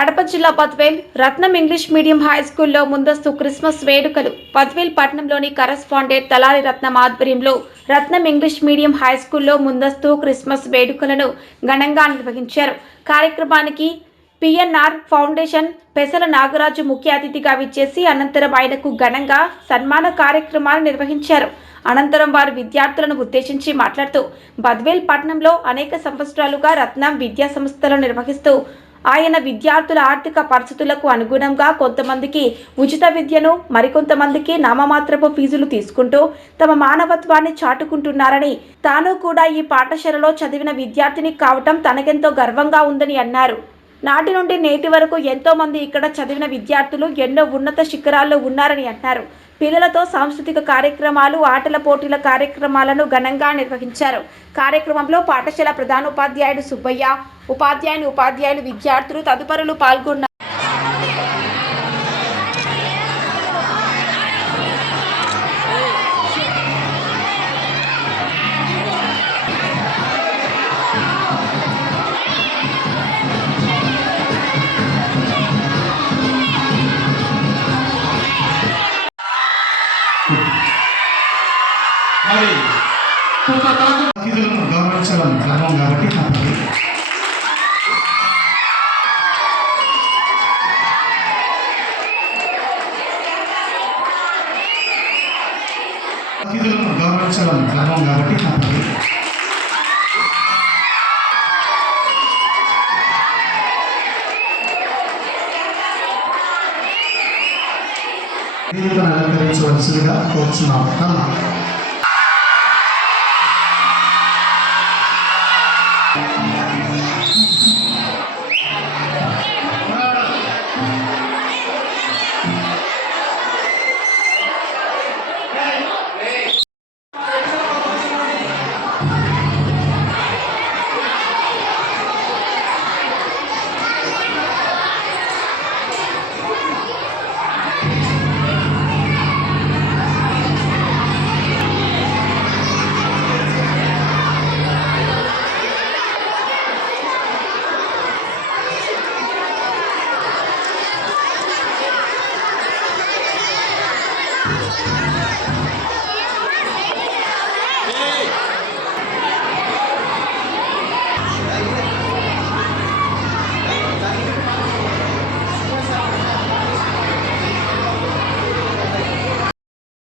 కడప జిల్లా Badvel Ratnam English medium high స్కూల్లో ముందస్తు క్రిస్మస్ వేడుకలు. పద్వేల్ పట్టణంలోని కరస్పాండెంట్ తలారి రత్నం ఆధ్వర్యంలో రత్నం ఇంగ్లీష్ మీడియం హై స్కూల్లో ముందస్తు క్రిస్మస్ వేడుకలను ఘనంగా నిర్వహించారు. కార్యక్రమానికి పిఎన్ఆర్ ఫౌండేషన్ పెసల నాగరాజు ముఖ్య అతిథిగా విచ్చేసి అనంతరం ఆయనకు ఘనంగా సన్మాన కార్యక్రమాలు నిర్వహించారు. అనంతరం వారు విద్యార్థులను ఉద్దేశించి మాట్లాడుతూ బద్వేల్ పట్టణంలో అనేక సంవత్సరాలుగా రత్నం విద్యా సంస్థలు నిర్వహిస్తూ ఆయన విద్యార్థుల ఆర్థిక పరిస్థితులకు అనుగుణంగా కొంతమందికి ఉచిత విద్యను మరికొంతమందికి నామమాత్రపు ఫీజులు తీసుకుంటూ తమ మానవత్వాన్ని చాటుకుంటున్నారని తాను కూడా ఈ పాఠశాలలో చదివిన విద్యార్థిని కావటం తనకెంతో గర్వంగా ఉందని అన్నారు. నాటి నుండి నేటి వరకు ఎంతోమంది ఇక్కడ చదివిన విద్యార్థులు ఎన్నో ఉన్నత శిఖరాల్లో ఉన్నారని అంటారు పిల్లలతో సాంస్కృతిక కార్యక్రమాలు ఆటల పోటీల కార్యక్రమాలను ఘనంగా నిర్వహించారు. కార్యక్రమంలో పాఠశాల ప్రధానోపాధ్యాయుడు సుబ్బయ్య ఉపాధ్యాయుని ఉపాధ్యాయులు విద్యార్థులు తదుపరులు పాల్గొన్నారు. మరి కొంత తరగతి అతిథులను గౌరవించడం ధర్మం కాబట్టి తప్పదు అతిథులను గౌరవించడం ధర్మం కాబట్టి తప్పదు వేదికను అలంకరించవలసిందిగా కోరుచున్నాం కన్నా すごい!